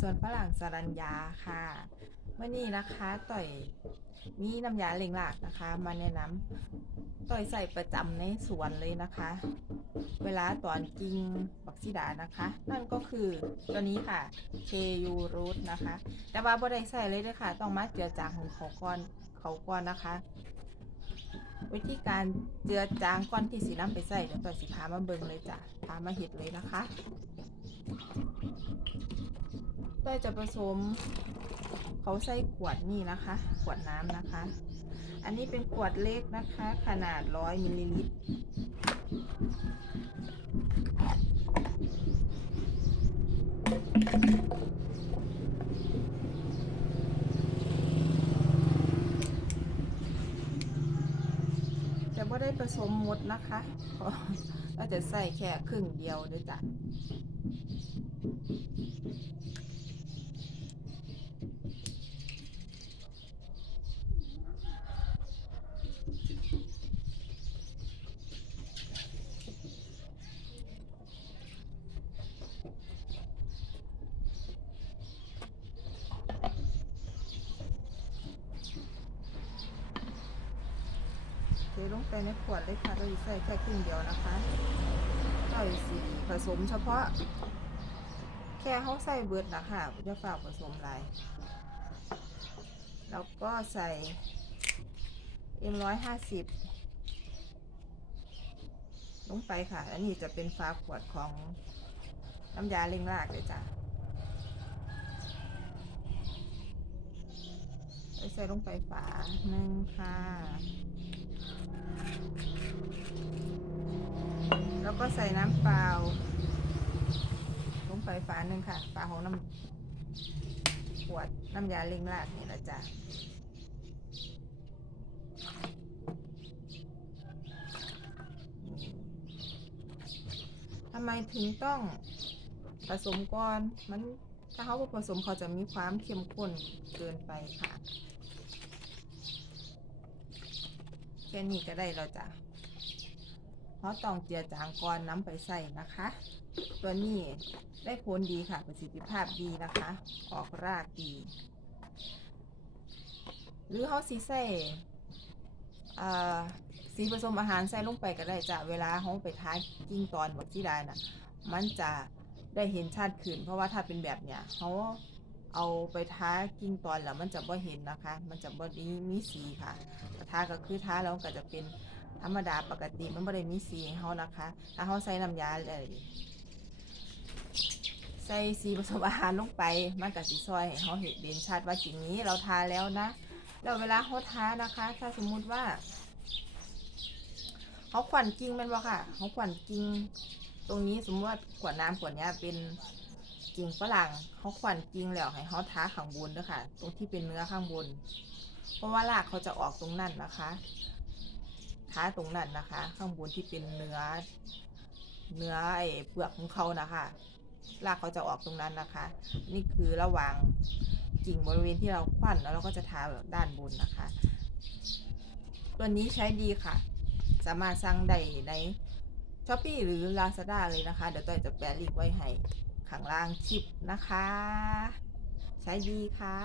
ส่วนฝรั่งสรัญญาค่ะเมื่อนี้นะคะต่อยมีน้ำยาเล็งหลากนะคะ มาแนะนำต่อยใส่ประจำในสวนเลยนะคะ เวลาตอนกิงบักซิดานะคะ นั่นก็คือตัวนี้ค่ะเคยูรูทนะคะ แต่ว่าบ่ได้ใส่เลยเด้วยค่ะ ต้องมาเจือจางของเขาก่อนเขาก่อนนะคะ วิธีการเจือจางก่อนที่สีน้ำไปใส่เดี๋ยวต่อยสิพามาเบิ่งเลยจ้ะพามาเห็ดเลยนะคะ ต้ยจะผสมเขาใส่ขวดนี่นะคะ ขวดน้ำนะคะ อันนี้เป็นขวดเล็กนะคะ ขนาดร้อยมิลลิลิตรจะไม่ได้ผสมหมดนะคะเพราะเราจะใส่แค่ครึ่งเดียวด้วยจ้ะ ทลงไปในขวดเลยค่ะเราจะใส่แค่ครึ่งเดียวนะคะเราสีผสมเฉพาะ แค่เขาใส่เบิดนะคะไม่จะฝากผสมลายแล้วก็ใส่เอ็มร้อยห้าสิบลงไปค่ะ อันนี้จะเป็นฝาขวดของน้ำยาเล่งรากเลยจ้ะใส่ลงไปฝาหนึ่งค่ะ แล้วก็ใส่น้ำเปล่าลงไปฝาหนึ่งค่ะ ฝาของน้ำขวดน้ำยาเล้งรากนี่ละจ้ะทำไมถึงต้องผสมก่อน มันถ้าเขาผสมเขาจะมีความเข้มข้นเกินไปค่ะ แค่นี้ก็ได้แล้วจ้ะเพราต้องเจียจางก่อนน้ำไปใส่นะคะ ตัวนี้ได้ผลดีค่ะประสิทธิภาพดีนะคะ ออกรากดี หรือเขาสีใส่อ่าสีผสมอาหารใส่ลงไปก็ได้จ้ะเวลาเขาไปท้ายกิ้งตอนบักที่ได้น่ะ มันจะได้เห็นชัดขึ้น เพราะว่าถ้าเป็นแบบเนี้ยเขา เอาไปท้ากิ้งตอนแล้วมันจะบ่เห็นนะคะ มันจะบ่ดีมีสีค่ะทาก็คือท้าแล้วก็จะเป็นธรรมดาปกติมันไม่ได้มีสีเขานะคะ ถ้าเขาใส่น้ำยาเลยใส่สีผสมอาหารลงไป มันกับสีซอยให้เขาเห็นเด่นชัดว่าสิ่งนี้เราทาแล้วนะแล้วเวลาเขาทานะคะ ถ้าสมมุติว่าเขาขวัญกิ่งแมันบ่ค่ะเขาขวัญกิ่งตรงนี้สมมติว่าขวดน้ำขวดเนี้ยเป็น กิ่งฝรั่งเขาขวัญกิ่งแล้วให้เขาท้าข้างบนด้วยค่ะ ตรงที่เป็นเนื้อข้างบน เพราะว่ารากเขาจะออกตรงนั้นนะคะท้าตรงนั้นนะคะ ข้างบนที่เป็นเนื้อ เนื้อไอ้เปลือกของเขานะคะรากเขาจะออกตรงนั้นนะคะ นี่คือระหว่างกิ่งบริเวณที่เราควันแล้วเราก็จะทาด้านบนนะคะ ตัวนี้ใช้ดีค่ะ สามารถสั่งได้ในช้อปปี้หรือ Lazada เลยนะคะ เดี๋ยวต้อยจะแปะลิงก์ไว้ให้ ข้างล่างคลิปนะคะ ใช้ดีค่ะ